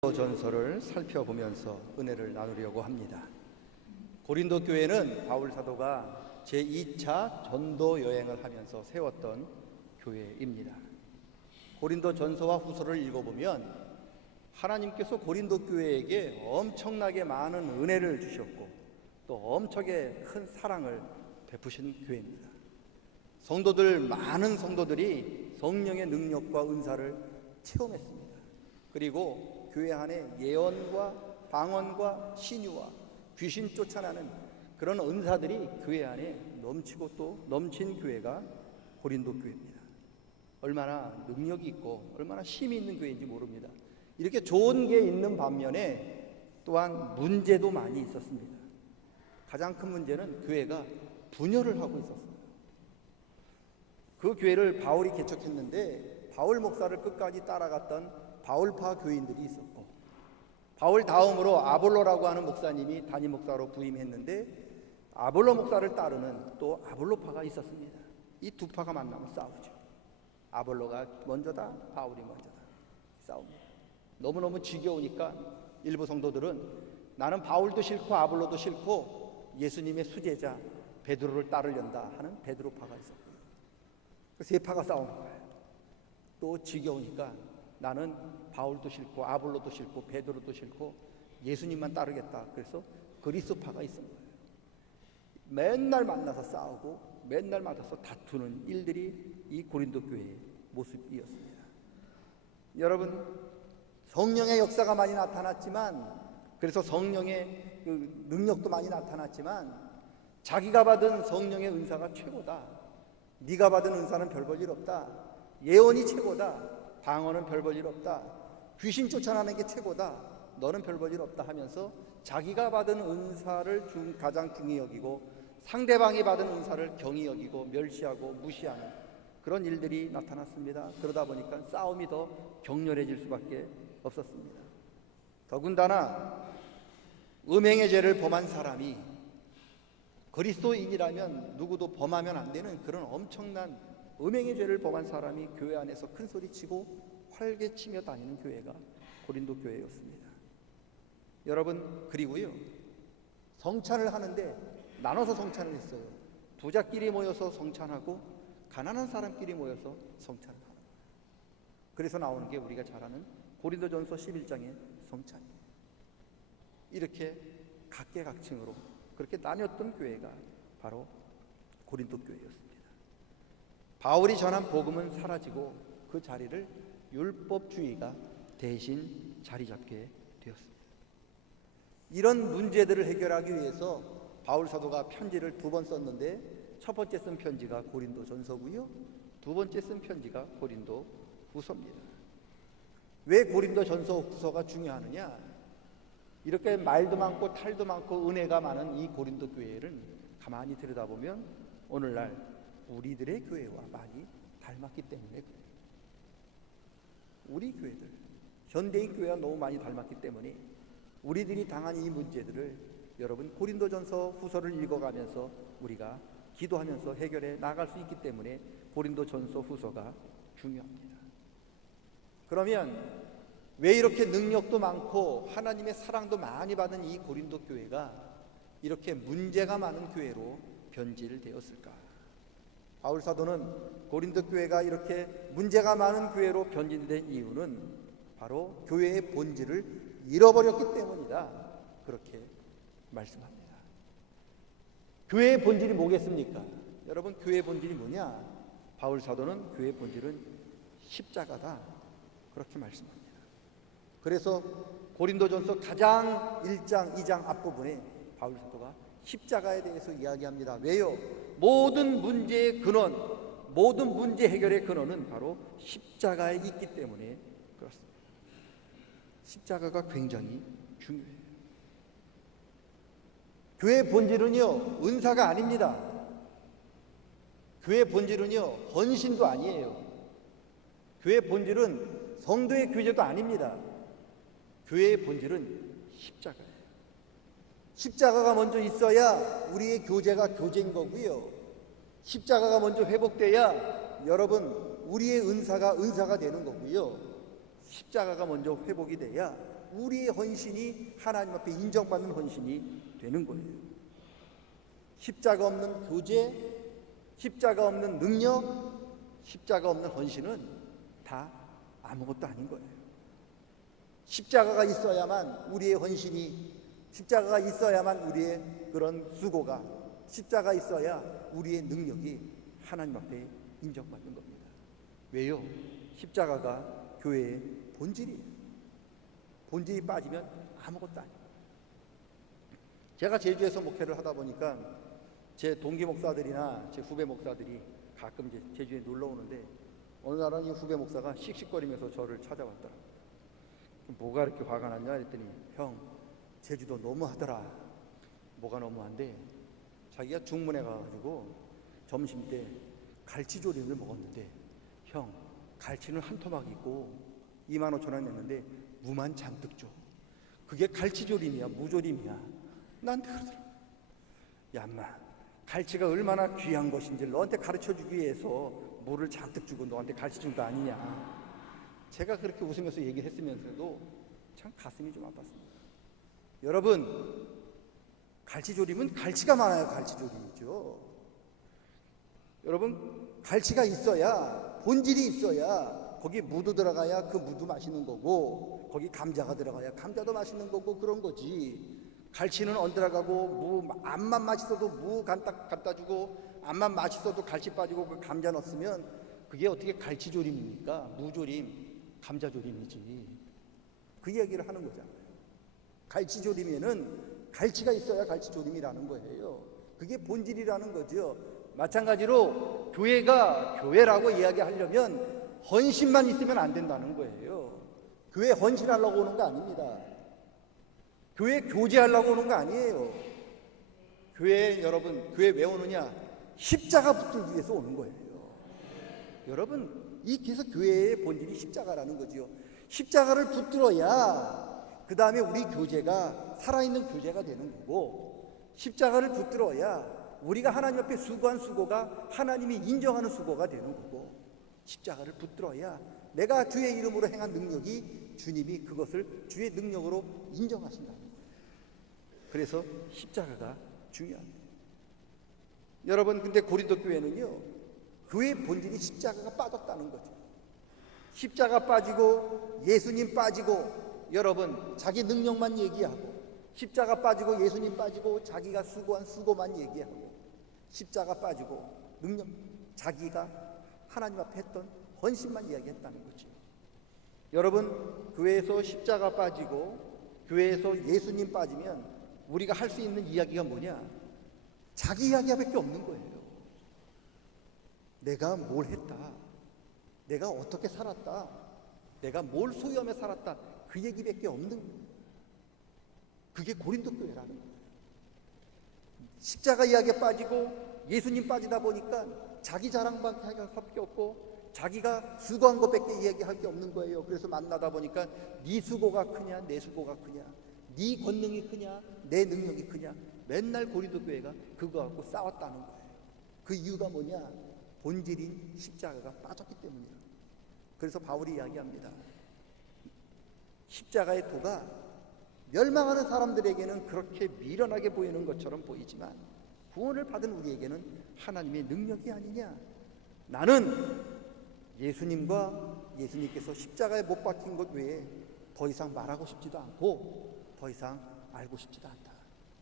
전서를 살펴보면서 은혜를 나누려고 합니다. 고린도 교회는 바울 사도가 제2차 전도 여행을 하면서 세웠던 교회입니다. 고린도 전서와 후서를 읽어보면 하나님께서 고린도 교회에게 엄청나게 많은 은혜를 주셨고 또 엄청나게 큰 사랑을 베푸신 교회입니다. 많은 성도들이 성령의 능력과 은사를 체험했습니다. 그리고 교회 안에 예언과 방언과 신유와 귀신 쫓아나는 그런 은사들이 교회 안에 넘치고 또 넘친 교회가 고린도 교회입니다. 얼마나 능력이 있고 얼마나 힘이 있는 교회인지 모릅니다. 이렇게 좋은 게 있는 반면에 또한 문제도 많이 있었습니다. 가장 큰 문제는 교회가 분열을 하고 있었어요. 그 교회를 바울이 개척했는데 바울 목사를 끝까지 따라갔던 바울파 교인들이 있었고, 바울 다음으로 아볼로라고 하는 목사님이 담임 목사로 부임했는데 아볼로 목사를 따르는 또 아볼로파가 있었습니다. 이 두 파가 만나면 싸우죠. 아볼로가 먼저다, 바울이 먼저다, 싸웁니다. 너무너무 지겨우니까 일부 성도들은 나는 바울도 싫고 아볼로도 싫고 예수님의 수제자 베드로를 따르련다 하는 베드로파가 있었고요. 그 세 파가 싸우는 거예요. 또 지겨우니까 나는 바울도 싫고 아볼로도 싫고 베드로도 싫고 예수님만 따르겠다. 그래서 그리스도파가 있은 거예요. 맨날 만나서 싸우고 맨날 만나서 다투는 일들이 이 고린도 교회의 모습이었습니다. 여러분, 성령의 역사가 많이 나타났지만, 그래서 성령의 그 능력도 많이 나타났지만 자기가 받은 성령의 은사가 최고다. 네가 받은 은사는 별 볼 일 없다. 예언이 최고다. 방언은 별 볼 일 없다. 귀신 쫓아나는 게 최고다. 너는 별 볼 일 없다 하면서 자기가 받은 은사를 가장 중히 여기고 상대방이 받은 은사를 경히 여기고 멸시하고 무시하는 그런 일들이 나타났습니다. 그러다 보니까 싸움이 더 격렬해질 수밖에 없었습니다. 더군다나 음행의 죄를 범한 사람이 그리스도인이라면 누구도 범하면 안 되는 그런 엄청난 음행의 죄를 범한 사람이 교회 안에서 큰 소리치고 활개치며 다니는 교회가 고린도 교회였습니다. 여러분, 그리고요, 성찬을 하는데 나눠서 성찬을 했어요. 부자끼리 모여서 성찬하고 가난한 사람끼리 모여서 성찬을 하는 거예요. 그래서 나오는 게 우리가 잘 아는 고린도전서 11장의 성찬이에요. 이렇게 각계각층으로 그렇게 나뉘었던 교회가 바로 고린도 교회였습니다. 바울이 전한 복음은 사라지고 그 자리를 율법주의가 대신 자리 잡게 되었습니다. 이런 문제들을 해결하기 위해서 바울 사도가 편지를 2번 썼는데 첫 번째 쓴 편지가 고린도전서고요, 두 번째 쓴 편지가 고린도후서입니다. 왜 고린도전서 후서가 중요하느냐? 이렇게 말도 많고 탈도 많고 은혜가 많은 이 고린도 교회를 가만히 들여다보면 오늘날 우리들의 교회와 많이 닮았기 때문에 그래요. 우리 교회들, 현대인 교회와 너무 많이 닮았기 때문에 우리들이 당한 이 문제들을 여러분 고린도전서 후서를 읽어가면서 우리가 기도하면서 해결해 나갈 수 있기 때문에 고린도전서 후서가 중요합니다. 그러면 왜 이렇게 능력도 많고 하나님의 사랑도 많이 받은 이 고린도 교회가 이렇게 문제가 많은 교회로 변질되었을까? 바울 사도는 고린도 교회가 이렇게 문제가 많은 교회로 변질된 이유는 바로 교회의 본질을 잃어버렸기 때문이다. 그렇게 말씀합니다. 교회의 본질이 뭐겠습니까? 여러분, 교회의 본질이 뭐냐? 바울 사도는 교회의 본질은 십자가다. 그렇게 말씀합니다. 그래서 고린도전서 가장 1장, 2장 앞부분에 바울 사도가 십자가에 대해서 이야기합니다. 왜요? 모든 문제의 근원, 모든 문제 해결의 근원은 바로 십자가에 있기 때문에 그렇습니다. 십자가가 굉장히 중요해요. 교회의 본질은요, 은사가 아닙니다. 교회의 본질은요, 헌신도 아니에요. 교회의 본질은 성도의 교제도 아닙니다. 교회의 본질은 십자가예요. 십자가가 먼저 있어야 우리의 교제가 교제인 거고요. 십자가가 먼저 회복돼야 여러분 우리의 은사가 되는 거고요. 십자가가 먼저 회복이 돼야 우리의 헌신이 하나님 앞에 인정받는 헌신이 되는 거예요. 십자가 없는 교제, 십자가 없는 능력, 십자가 없는 헌신은 다 아무것도 아닌 거예요. 십자가가 있어야만 우리의 헌신이, 십자가가 있어야만 우리의 그런 수고가, 십자가 있어야 우리의 능력이 하나님 앞에 인정받는 겁니다. 왜요? 십자가가 교회의 본질이에요. 본질이 빠지면 아무것도 아니에요. 제가 제주에서 목회를 하다 보니까 제 동기 목사들이나 제 후배 목사들이 가끔 이제 제주에 놀러 오는데, 어느 날은 이 후배 목사가 씩씩거리면서 저를 찾아왔더라고요. 뭐가 이렇게 화가 났냐 했더니, 형, 제주도 너무하더라. 뭐가 너무한데, 자기가 중문에 가가지고 점심때 갈치조림을 먹었는데, 형, 갈치는 한 토막 있고 25,000원 냈는데 무만 잔뜩 줘. 그게 갈치조림이야, 무조림이야? 나한테 그러더라. 야, 인마, 갈치가 얼마나 귀한 것인지 너한테 가르쳐주기 위해서 물을 잔뜩 주고 너한테 갈치 준 거 아니냐. 제가 그렇게 웃으면서 얘기를 했으면서도 참 가슴이 좀 아팠습니다. 여러분, 갈치조림은 갈치가 많아요. 갈치조림이죠. 여러분, 갈치가 있어야, 본질이 있어야 거기 무도 들어가야 그 무도 맛있는 거고, 거기 감자가 들어가야 감자도 맛있는 거고, 그런 거지. 갈치는 안 들어가고 무 암만 맛있어도 무 갖다 주고, 암만 맛있어도 갈치 빠지고 그 감자 넣었으면 그게 어떻게 갈치조림입니까? 무조림, 감자조림이지. 그 얘기를 하는 거잖아요. 갈치조림에는 갈치가 있어야 갈치조림이라는 거예요. 그게 본질이라는 거죠. 마찬가지로 교회가 교회라고 이야기하려면 헌신만 있으면 안 된다는 거예요. 교회 헌신하려고 오는 거 아닙니다. 교회 교제하려고 오는 거 아니에요. 교회, 여러분, 교회 왜 오느냐? 십자가 붙들기 위해서 오는 거예요. 여러분, 이 그래서 교회의 본질이 십자가라는 거죠. 십자가를 붙들어야 그 다음에 우리 교제가 살아있는 교제가 되는 거고, 십자가를 붙들어야 우리가 하나님 앞에 수고한 수고가 하나님이 인정하는 수고가 되는 거고, 십자가를 붙들어야 내가 주의 이름으로 행한 능력이 주님이 그것을 주의 능력으로 인정하신다는 거예요. 그래서 십자가가 중요합니다. 여러분, 근데 고린도 교회는요, 교회의 본질이 십자가가 빠졌다는 거죠. 십자가 빠지고 예수님 빠지고, 여러분, 자기 능력만 얘기하고, 십자가 빠지고 예수님 빠지고 자기가 수고한 수고만 얘기하고, 십자가 빠지고 능력, 자기가 하나님 앞에 했던 헌신만 이야기했다는 거죠. 여러분, 교회에서 십자가 빠지고 교회에서 예수님 빠지면 우리가 할 수 있는 이야기가 뭐냐? 자기 이야기밖에 없는 거예요. 내가 뭘 했다, 내가 어떻게 살았다, 내가 뭘 소유하며 살았다, 그 얘기밖에 없는 거예요. 그게 고린도 교회라는 거예요. 십자가 이야기에 빠지고 예수님 빠지다 보니까 자기 자랑밖에 할 게 없고 자기가 수고한 것밖에 이야기할 게 없는 거예요. 그래서 만나다 보니까 네 수고가 크냐, 내 수고가 크냐, 네 권능이 크냐, 내 능력이 크냐, 맨날 고린도 교회가 그거 갖고 싸웠다는 거예요. 그 이유가 뭐냐? 본질인 십자가가 빠졌기 때문이에요. 그래서 바울이 이야기합니다. 십자가의 도가 멸망하는 사람들에게는 그렇게 미련하게 보이는 것처럼 보이지만 구원을 받은 우리에게는 하나님의 능력이 아니냐. 나는 예수님과 예수님께서 십자가에 못 박힌 것 외에 더 이상 말하고 싶지도 않고 더 이상 알고 싶지도 않다.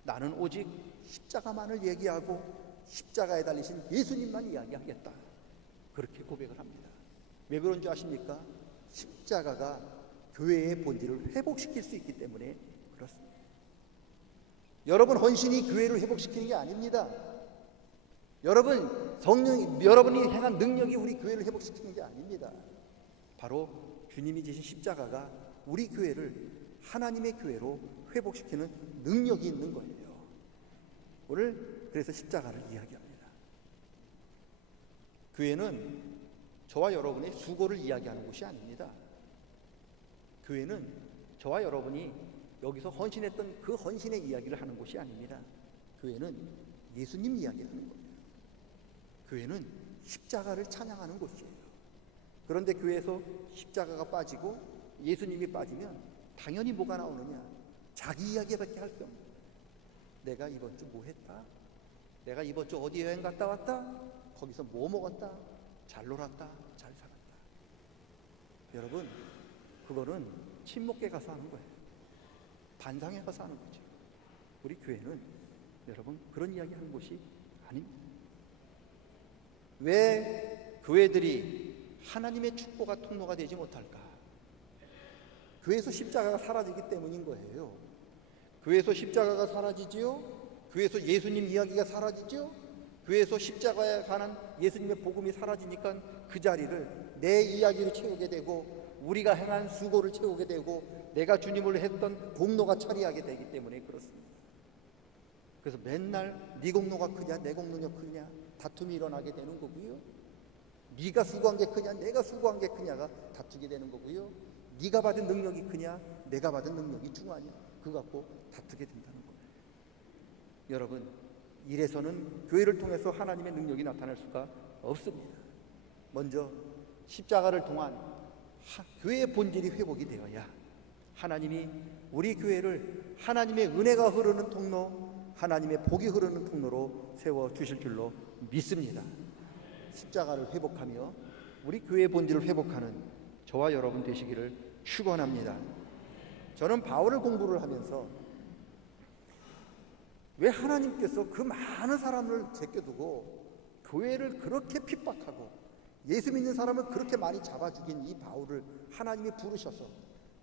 나는 오직 십자가만을 얘기하고 십자가에 달리신 예수님만 이야기하겠다. 그렇게 고백을 합니다. 왜 그런 줄 아십니까? 십자가가 교회의 본질을 회복시킬 수 있기 때문에 그렇습니다. 여러분, 헌신이 교회를 회복시키는 게 아닙니다. 여러분, 여러분이 행한 능력이 우리 교회를 회복시키는 게 아닙니다. 바로 주님이 지신 십자가가 우리 교회를 하나님의 교회로 회복시키는 능력이 있는 거예요. 오늘 그래서 십자가를 이야기합니다. 교회는 저와 여러분의 수고를 이야기하는 곳이 아닙니다. 교회는 저와 여러분이 여기서 헌신했던 그 헌신의 이야기를 하는 곳이 아닙니다. 교회는 예수님 이야기하는 겁니다. 교회는 십자가를 찬양하는 곳이에요. 그런데 교회에서 십자가가 빠지고 예수님이 빠지면 당연히 뭐가 나오느냐? 자기 이야기밖에 할 게 없는 거예요. 내가 이번 주 뭐 했다? 내가 이번 주 어디 여행 갔다 왔다? 거기서 뭐 먹었다? 잘 놀았다? 잘 살았다? 여러분, 그거는 친목계 가서 하는 거예요. 반상에 가서 하는 거죠. 우리 교회는 여러분 그런 이야기 하는 곳이 아닙니다. 왜 교회들이 하나님의 축복과 통로가 되지 못할까? 교회에서 십자가가 사라지기 때문인 거예요. 교회에서 십자가가 사라지지요. 교회에서 예수님 이야기가 사라지죠. 교회에서 십자가에 관한 예수님의 복음이 사라지니까 그 자리를 내 이야기를 채우게 되고 우리가 행한 수고를 채우게 되고 내가 주님을 했던 공로가 차리하게 되기 때문에 그렇습니다. 그래서 맨날 네 공로가 크냐 내 공로가 크냐 다툼이 일어나게 되는 거고요. 네가 수고한 게 크냐 내가 수고한 게 크냐가 다투게 되는 거고요. 네가 받은 능력이 크냐 내가 받은 능력이 중하냐 그거 갖고 다투게 된다는 거예요. 여러분, 이래서는 교회를 통해서 하나님의 능력이 나타날 수가 없습니다. 먼저 십자가를 통한 교회의 본질이 회복이 되어야 하나님이 우리 교회를 하나님의 은혜가 흐르는 통로, 하나님의 복이 흐르는 통로로 세워주실 줄로 믿습니다. 십자가를 회복하며 우리 교회의 본질을 회복하는 저와 여러분 되시기를 축원합니다. 저는 바울을 공부를 하면서 왜 하나님께서 그 많은 사람을 제껴두고 교회를 그렇게 핍박하고 예수 믿는 사람을 그렇게 많이 잡아 죽인 이 바울을 하나님이 부르셔서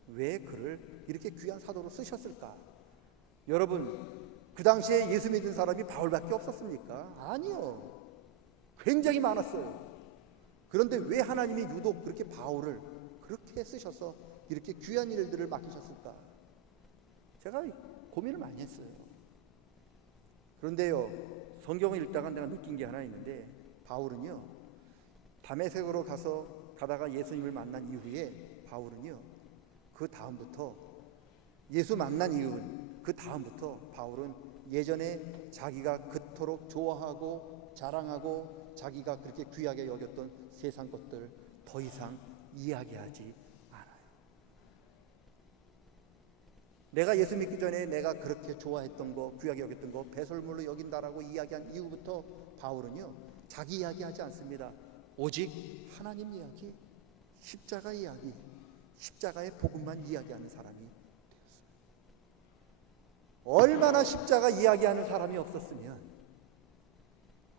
왜 그를 이렇게 귀한 사도로 쓰셨을까? 여러분, 그 당시에 예수 믿는 사람이 바울밖에 없었습니까? 아니요. 굉장히 많았어요. 그런데 왜 하나님이 유독 그렇게 바울을 그렇게 쓰셔서 이렇게 귀한 일들을 맡기셨을까? 제가 고민을 많이 했어요. 그런데요, 성경을 읽다가 내가 느낀 게 하나 있는데, 바울은요 다메섹으로 가다가 예수님을 만난 이후에 바울은요 그 다음부터 예수 만난 이후는 그 다음부터 바울은 예전에 자기가 그토록 좋아하고 자랑하고 자기가 그렇게 귀하게 여겼던 세상 것들 더 이상 이야기하지 않아요. 내가 예수 믿기 전에 내가 그렇게 좋아했던 거, 귀하게 여겼던 거 배설물로 여긴다라고 이야기한 이후부터 바울은요 자기 이야기하지 않습니다. 오직 하나님 이야기, 십자가 이야기, 십자가의 복음만 이야기하는 사람이 되었어요. 얼마나 십자가 이야기하는 사람이 없었으면,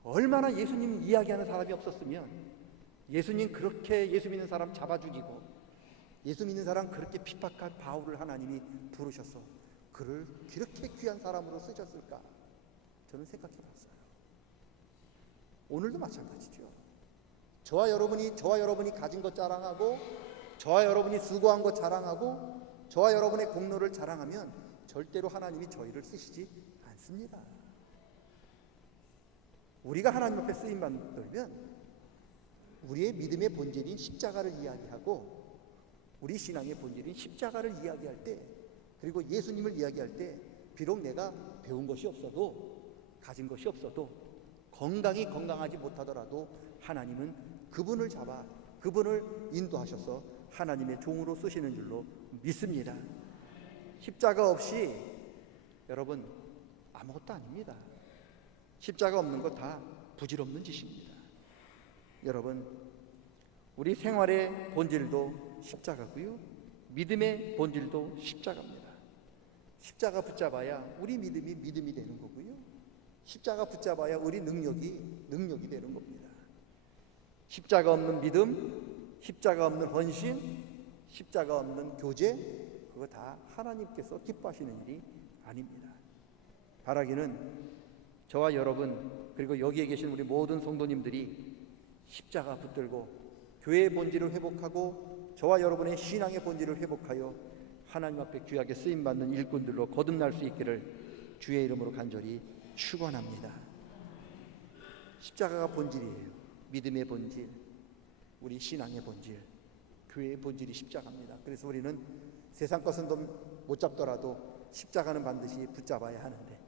얼마나 예수님 이야기하는 사람이 없었으면 예수님 그렇게 예수 믿는 사람 잡아 죽이고 예수 믿는 사람 그렇게 핍박한 바울을 하나님이 부르셔서 그를 그렇게 귀한 사람으로 쓰셨을까? 저는 생각해 봤어요. 오늘도 마찬가지죠. 저와 여러분이 가진 것 자랑하고 저와 여러분이 수고한 것 자랑하고 저와 여러분의 공로를 자랑하면 절대로 하나님이 저희를 쓰시지 않습니다. 우리가 하나님 앞에 쓰임받으면 우리의 믿음의 본질인 십자가를 이야기하고 우리 신앙의 본질인 십자가를 이야기할 때, 그리고 예수님을 이야기할 때 비록 내가 배운 것이 없어도 가진 것이 없어도 건강하지 못하더라도 하나님은 그분을 잡아 그분을 인도하셔서 하나님의 종으로 쓰시는 줄로 믿습니다. 십자가 없이 여러분 아무것도 아닙니다. 십자가 없는 것 다 부질없는 짓입니다. 여러분, 우리 생활의 본질도 십자가고요, 믿음의 본질도 십자가입니다. 십자가 붙잡아야 우리 믿음이 되는 거고요, 십자가 붙잡아야 우리 능력이 되는 겁니다. 십자가 없는 믿음, 십자가 없는 헌신, 십자가 없는 교제, 그거 다 하나님께서 기뻐하시는 일이 아닙니다. 바라기는 저와 여러분 그리고 여기에 계신 우리 모든 성도님들이 십자가 붙들고 교회의 본질을 회복하고 저와 여러분의 신앙의 본질을 회복하여 하나님 앞에 귀하게 쓰임받는 일꾼들로 거듭날 수 있기를 주의 이름으로 간절히 축원합니다. 십자가가 본질이에요. 믿음의 본질, 우리 신앙의 본질, 교회의 본질이 십자가입니다. 그래서 우리는 세상 것은 못 잡더라도 십자가는 반드시 붙잡아야 하는데,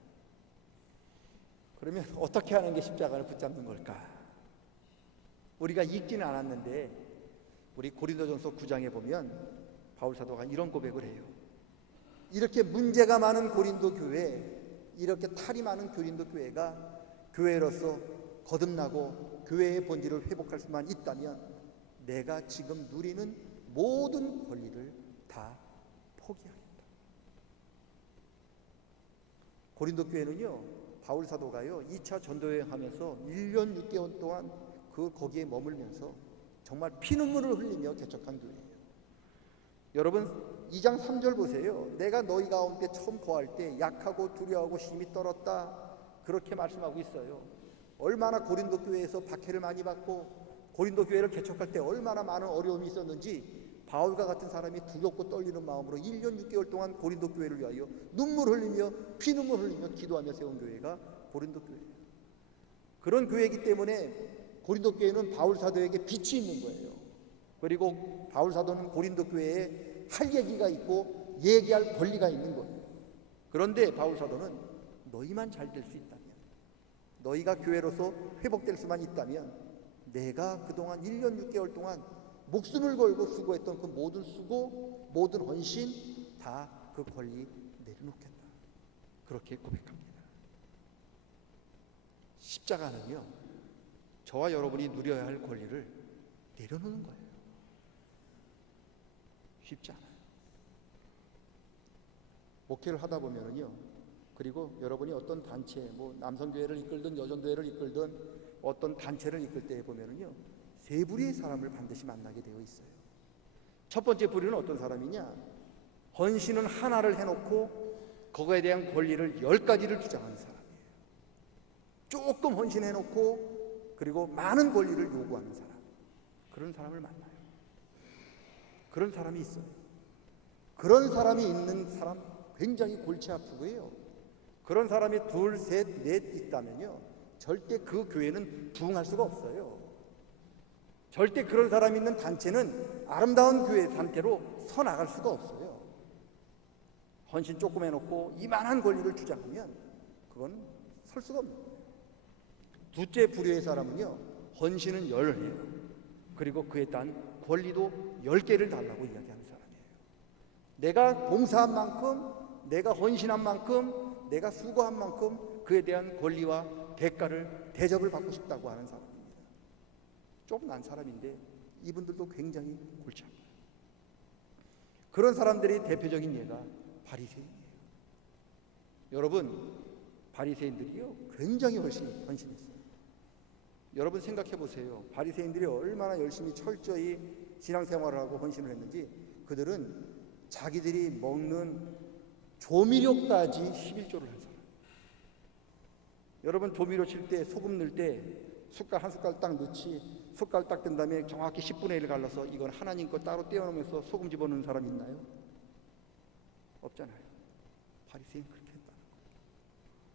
그러면 어떻게 하는 게 십자가를 붙잡는 걸까? 우리가 읽지는 않았는데 우리 고린도전서 9장에 보면 바울 사도가 이런 고백을 해요. 이렇게 문제가 많은 고린도 교회, 이렇게 탈이 많은 고린도 교회가 교회로서 거듭나고 교회의 본질을 회복할 수만 있다면 내가 지금 누리는 모든 권리를 다 포기하겠다. 고린도 교회는요, 바울 사도가요 2차 전도여행 하면서 1년 6개월 동안 거기에 머물면서 정말 피눈물을 흘리며 개척한 교회예요. 여러분 2장 3절 보세요. 내가 너희 가운데 처음 거할 때 약하고 두려워하고 심히 떨었다, 그렇게 말씀하고 있어요. 얼마나 고린도 교회에서 박해를 많이 받고 고린도 교회를 개척할 때 얼마나 많은 어려움이 있었는지 바울과 같은 사람이 두렵고 떨리는 마음으로 1년 6개월 동안 고린도 교회를 위하여 눈물 흘리며 피눈물 흘리며 기도하며 세운 교회가 고린도 교회예요. 그런 교회이기 때문에 고린도 교회는 바울 사도에게 빛이 있는 거예요. 그리고 바울 사도는 고린도 교회에 할 얘기가 있고 얘기할 권리가 있는 거예요. 그런데 바울 사도는 너희만 잘 될 수 있다면, 너희가 교회로서 회복될 수만 있다면 내가 그동안 1년 6개월 동안 목숨을 걸고 수고했던 그 모든 수고, 모든 헌신 다 그 권리 내려놓겠다, 그렇게 고백합니다. 십자가는요, 저와 여러분이 누려야 할 권리를 내려놓는 거예요. 쉽지 않아요. 목회를 하다 보면은요, 그리고 여러분이 어떤 단체, 뭐 남성교회를 이끌든 여성교회를 이끌든 어떤 단체를 이끌 때 보면은요, 세 부류의 사람을 반드시 만나게 되어 있어요. 첫 번째 부류는 어떤 사람이냐? 헌신은 하나를 해놓고 그거에 대한 권리를 10가지를 주장하는 사람이에요. 조금 헌신해놓고 그리고 많은 권리를 요구하는 사람, 그런 사람을 만나요. 그런 사람이 있어요. 그런 사람이 있는 사람 굉장히 골치 아프고요. 그런 사람이 둘, 셋, 넷 있다면요, 절대 그 교회는 부흥할 수가 없어요. 절대 그런 사람이 있는 단체는 아름다운 교회 단체로 서 나갈 수가 없어요. 헌신 조금 해놓고 이만한 권리를 주장하면 그건 설 수가 없는 거예요. 둘째 부류의 사람은요, 헌신은 10해요. 그리고 그에 따른 권리도 10개를 달라고 이야기하는 사람이에요. 내가 봉사한 만큼, 내가 헌신한 만큼, 내가 수고한 만큼 그에 대한 권리와 대가를, 대접을 받고 싶다고 하는 사람입니다. 조금 난 사람인데 이분들도 굉장히 골치 아파요. 그런 사람들의 대표적인 예가 바리새인이에요. 여러분, 바리새인들이요 굉장히 헌신했어요. 여러분 생각해 보세요. 바리새인들이 얼마나 열심히 철저히 신앙생활을 하고 헌신을 했는지. 그들은 자기들이 먹는 조미료까지 11조를 한 사람. 여러분 조미료 칠 때, 소금 넣을 때 숟갈 한 숟갈 딱 넣지, 숟갈 딱 든 다음에 정확히 10분의 1을 갈라서 이건 하나님 거 따로 떼어놓으면서 소금 집어넣는 사람 있나요? 없잖아요. 바리새인 그렇게 했다는 거예요.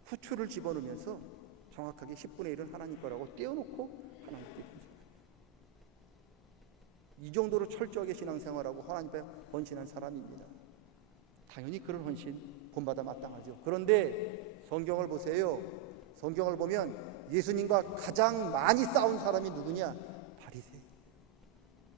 후추를 집어넣으면서 정확하게 10분의 1은 하나님 거라고 떼어놓고 하나님께 헌신해요. 이 정도로 철저하게 신앙생활하고 하나님 앞에 헌신한 사람입니다. 당연히 그런 헌신 본받아 마땅하죠. 그런데 성경을 보세요. 성경을 보면 예수님과 가장 많이 싸운 사람이 누구냐? 바리새인.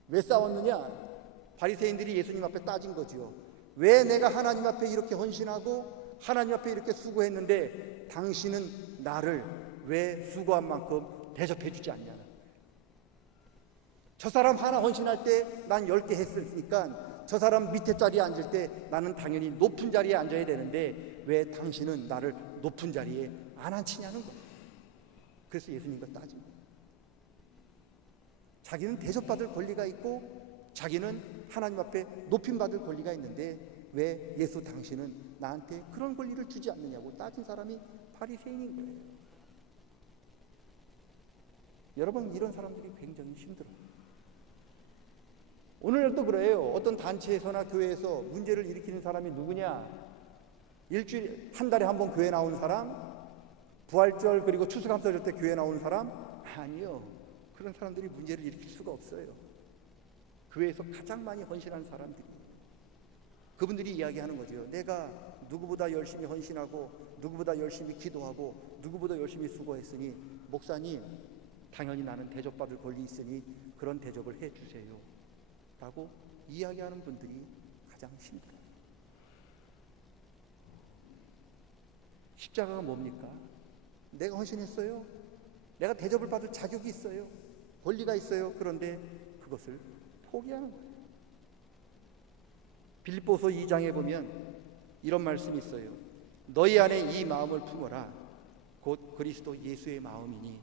왜 싸웠느냐? 바리새인들이 예수님 앞에 따진 거죠. 왜 내가 하나님 앞에 이렇게 헌신하고 하나님 앞에 이렇게 수고했는데 당신은 나를 왜 수고한 만큼 대접해 주지 않냐? 저 사람 하나 헌신할 때 난 10개 했으니까 저 사람 밑에 자리에 앉을 때 나는 당연히 높은 자리에 앉아야 되는데 왜 당신은 나를 높은 자리에 안 앉히냐는 거예요. 그래서 예수님과 따진 거예요. 자기는 대접받을 권리가 있고 자기는 하나님 앞에 높임받을 권리가 있는데 왜 예수 당신은 나한테 그런 권리를 주지 않느냐고 따진 사람이 바리새인인 거예요. 여러분, 이런 사람들이 굉장히 힘들어요. 오늘도 그래요. 어떤 단체에서나 교회에서 문제를 일으키는 사람이 누구냐? 일주일, 한 달에 한 번 교회 나오는 사람? 부활절 그리고 추수감사절 때 교회 나오는 사람? 아니요. 그런 사람들이 문제를 일으킬 수가 없어요. 교회에서 가장 많이 헌신한 사람들이, 그분들이 이야기하는 거죠. 내가 누구보다 열심히 헌신하고 누구보다 열심히 기도하고 누구보다 열심히 수고했으니 목사님, 당연히 나는 대접받을 권리 있으니 그런 대접을 해주세요 라고 이야기하는 분들이 가장 힘들어요. 십자가가 뭡니까? 내가 헌신했어요. 내가 대접을 받을 자격이 있어요. 권리가 있어요. 그런데 그것을 포기하는 거예요. 빌립보서 2장에 보면 이런 말씀이 있어요. 너희 안에 이 마음을 품어라. 곧 그리스도 예수의 마음이니.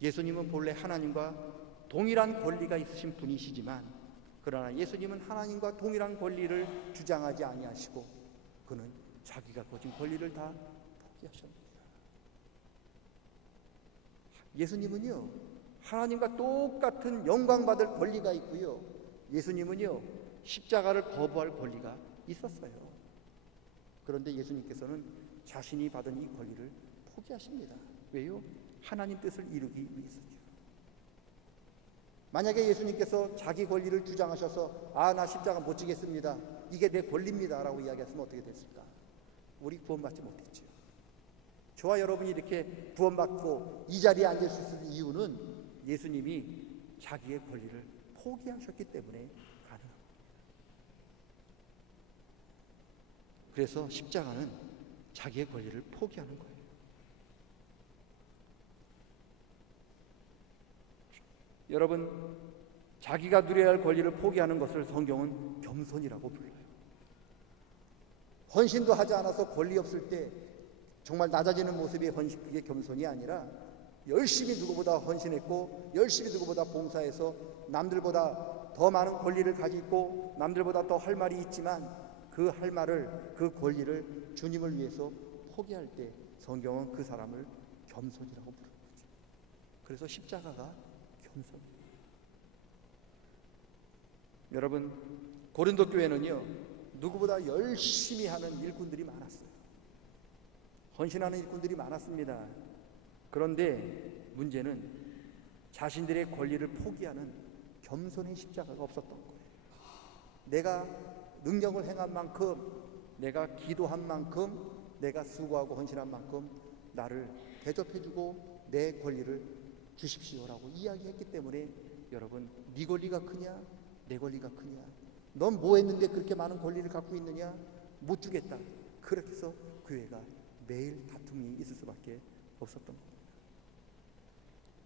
예수님은 본래 하나님과 동일한 권리가 있으신 분이시지만 그러나 예수님은 하나님과 동일한 권리를 주장하지 아니하시고 그는 자기가 가진 권리를 다 포기하셨습니다. 예수님은요, 하나님과 똑같은 영광받을 권리가 있고요, 예수님은요, 십자가를 거부할 권리가 있었어요. 그런데 예수님께서는 자신이 받은 이 권리를 포기하십니다. 왜요? 하나님 뜻을 이루기 위해서죠. 만약에 예수님께서 자기 권리를 주장하셔서 나 십자가 못 지겠습니다, 이게 내 권리입니다 라고 이야기했으면 어떻게 됐을까? 우리 구원받지 못했죠. 저와 여러분이 이렇게 구원받고 이 자리에 앉을 수 있는 이유는 예수님이 자기의 권리를 포기하셨기 때문에 가능합니다. 그래서 십자가는 자기의 권리를 포기하는 거예요. 여러분, 자기가 누려야 할 권리를 포기하는 것을 성경은 겸손이라고 불러요. 헌신도 하지 않아서 권리 없을 때 정말 낮아지는 모습이 헌신, 그게 겸손이 아니라 열심히 누구보다 헌신했고 열심히 누구보다 봉사해서 남들보다 더 많은 권리를 가지고 남들보다 더 할 말이 있지만 그 할 말을, 그 권리를 주님을 위해서 포기할 때 성경은 그 사람을 겸손이라고 부르는 거죠. 그래서 십자가가 겸손이에요. 여러분, 고린도 교회는요, 누구보다 열심히 하는 일꾼들이 많았어요. 헌신하는 일꾼들이 많았습니다. 그런데 문제는 자신들의 권리를 포기하는 겸손의 십자가가 없었던 거예요. 내가 능력을 행한 만큼, 내가 기도한 만큼, 내가 수고하고 헌신한 만큼 나를 대접해주고 내 권리를 주십시오라고 이야기했기 때문에 여러분, 네 권리가 크냐 내 권리가 크냐, 넌 뭐 했는데 그렇게 많은 권리를 갖고 있느냐, 못 주겠다. 그렇게 해서 교회가 매일 다툼이 있을 수밖에 없었던 겁니다.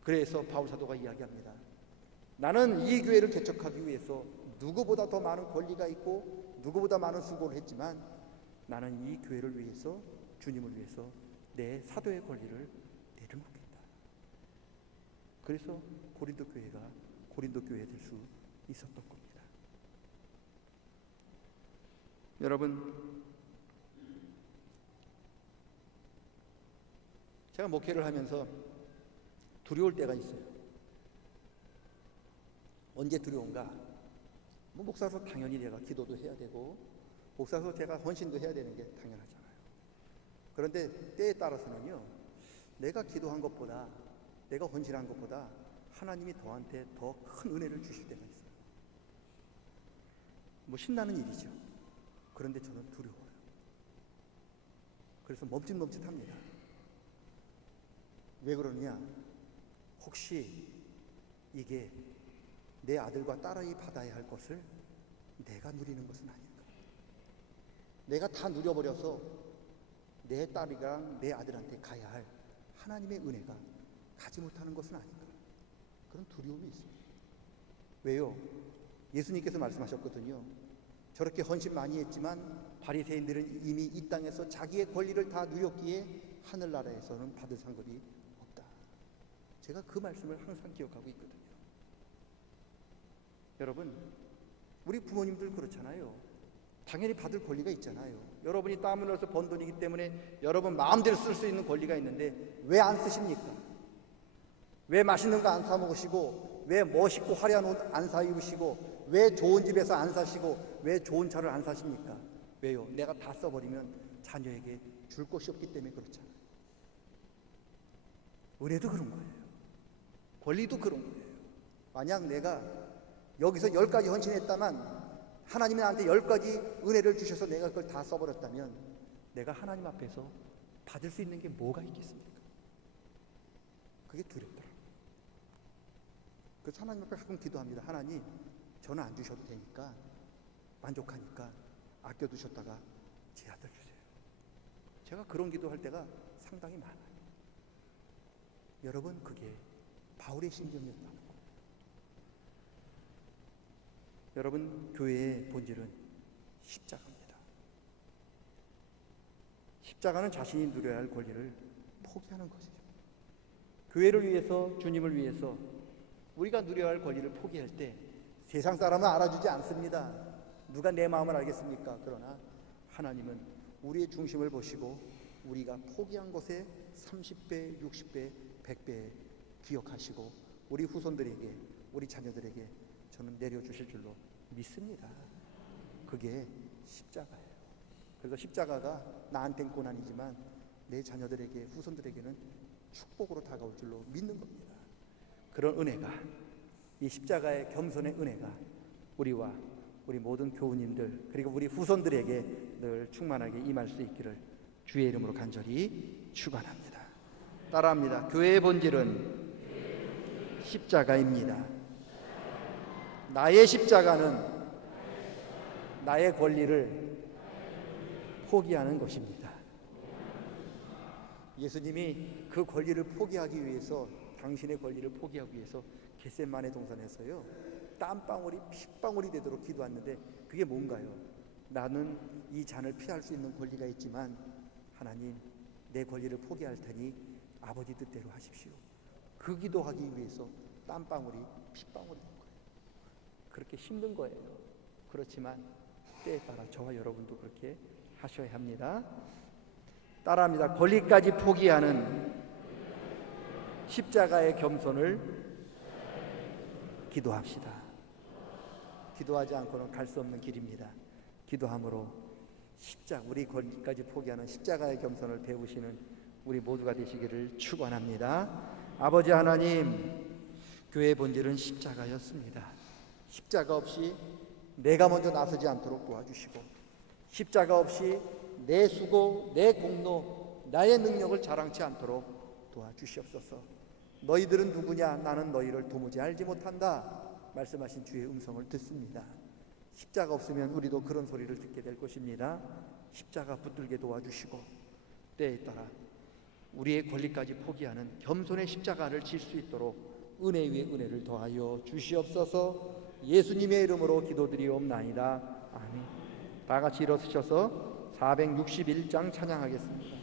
그래서 바울 사도가 이야기합니다. 나는 이 교회를 개척하기 위해서 누구보다 더 많은 권리가 있고 누구보다 많은 수고를 했지만 나는 이 교회를 위해서, 주님을 위해서 내 사도의 권리를 내려놓겠다. 그래서 고린도 교회가 고린도 교회 될 수 있었던 겁니다. 여러분, 제가 목회를 하면서 두려울 때가 있어요. 언제 두려운가? 목사로서 당연히 내가 기도도 해야 되고 목사로서 제가 헌신도 해야 되는 게 당연하잖아요. 그런데 때에 따라서는요, 내가 기도한 것보다, 내가 헌신한 것보다 하나님이 저한테 더 큰 은혜를 주실 때가 있어요. 신나는 일이죠. 그런데 저는 두려워요. 그래서 멈칫멈칫합니다. 왜 그러느냐? 혹시 이게 내 아들과 딸이 받아야 할 것을 내가 누리는 것은 아닐까? 내가 다 누려버려서 내 딸이랑 내 아들한테 가야 할 하나님의 은혜가 가지 못하는 것은 아닌가? 그런 두려움이 있습니다. 왜요? 예수님께서 말씀하셨거든요. 저렇게 헌신 많이 했지만 바리새인들은 이미 이 땅에서 자기의 권리를 다 누렸기에 하늘나라에서는 받을 상급이 없다. 제가 그 말씀을 항상 기억하고 있거든요. 여러분, 우리 부모님들 그렇잖아요. 당연히 받을 권리가 있잖아요. 여러분이 땀을 흘려서 번 돈이기 때문에 여러분 마음대로 쓸 수 있는 권리가 있는데 왜 안 쓰십니까? 왜 맛있는 거 안 사 먹으시고, 왜 멋있고 화려한 옷 안 사 입으시고, 왜 좋은 집에서 안 사시고, 왜 좋은 차를 안 사십니까? 왜요? 내가 다 써버리면 자녀에게 줄 것이 없기 때문에 그렇잖아요. 은혜도 그런 거예요. 권리도 그런 거예요. 만약 내가 여기서 10가지 헌신했다만 하나님이 나한테 10가지 은혜를 주셔서 내가 그걸 다 써버렸다면 내가 하나님 앞에서 받을 수 있는 게 뭐가 있겠습니까? 그게 두렵더라고요. 그래서 하나님 앞에 가끔 기도합니다. 하나님, 저는 안 주셔도 되니까, 만족하니까 아껴두셨다가 제 아들 주세요. 제가 그런 기도할 때가 상당히 많아요. 여러분, 그게 바울의 심정이었다는 거예요. 여러분, 교회의 본질은 십자가입니다. 십자가는 자신이 누려야 할 권리를 포기하는 것이죠. 교회를 위해서, 주님을 위해서 우리가 누려야 할 권리를 포기할 때 세상 사람은 알아주지 않습니다. 누가 내 마음을 알겠습니까? 그러나 하나님은 우리의 중심을 보시고 우리가 포기한 것에 30배, 60배, 100배 기억하시고 우리 후손들에게, 우리 자녀들에게 저는 내려주실 줄로 믿습니다. 그게 십자가예요. 그래서 십자가가 나한테는 고난이지만 내 자녀들에게, 후손들에게는 축복으로 다가올 줄로 믿는 겁니다. 그런 은혜가, 이 십자가의 겸손의 은혜가 우리와 우리 모든 교우님들 그리고 우리 후손들에게 늘 충만하게 임할 수 있기를 주의 이름으로 간절히 축원합니다. 따라합니다. 교회의 본질은 십자가입니다. 나의 십자가는 나의 권리를 포기하는 것입니다. 예수님이 그 권리를 포기하기 위해서, 당신의 권리를 포기하기 위해서 겟세마네 동산에서요, 땀방울이 핏방울이 되도록 기도했는데 그게 뭔가요? 나는 이 잔을 피할 수 있는 권리가 있지만 하나님, 내 권리를 포기할 테니 아버지 뜻대로 하십시오. 그 기도하기 위해서 땀방울이 핏방울이 된 거예요. 그렇게 힘든 거예요. 그렇지만 때에 따라 저와 여러분도 그렇게 하셔야 합니다. 따라합니다. 권리까지 포기하는 십자가의 겸손을 기도합시다. 기도하지 않고는 갈 수 없는 길입니다. 기도함으로 우리 권리까지 포기하는 십자가의 겸손을 배우시는 우리 모두가 되시기를 축원합니다. 아버지 하나님, 교회의 본질은 십자가였습니다. 십자가 없이 내가 먼저 나서지 않도록 도와주시고, 십자가 없이 내 수고, 내 공로, 나의 능력을 자랑치 않도록 도와주시옵소서. 너희들은 누구냐? 나는 너희를 도무지 알지 못한다 말씀하신 주의 음성을 듣습니다. 십자가 없으면 우리도 그런 소리를 듣게 될 것입니다. 십자가 붙들게 도와주시고 때에 따라 우리의 권리까지 포기하는 겸손의 십자가를 질 수 있도록 은혜 위에 은혜를 더하여 주시옵소서. 예수님의 이름으로 기도드리옵나이다. 아멘. 다 같이 일어서셔서 461장 찬양하겠습니다.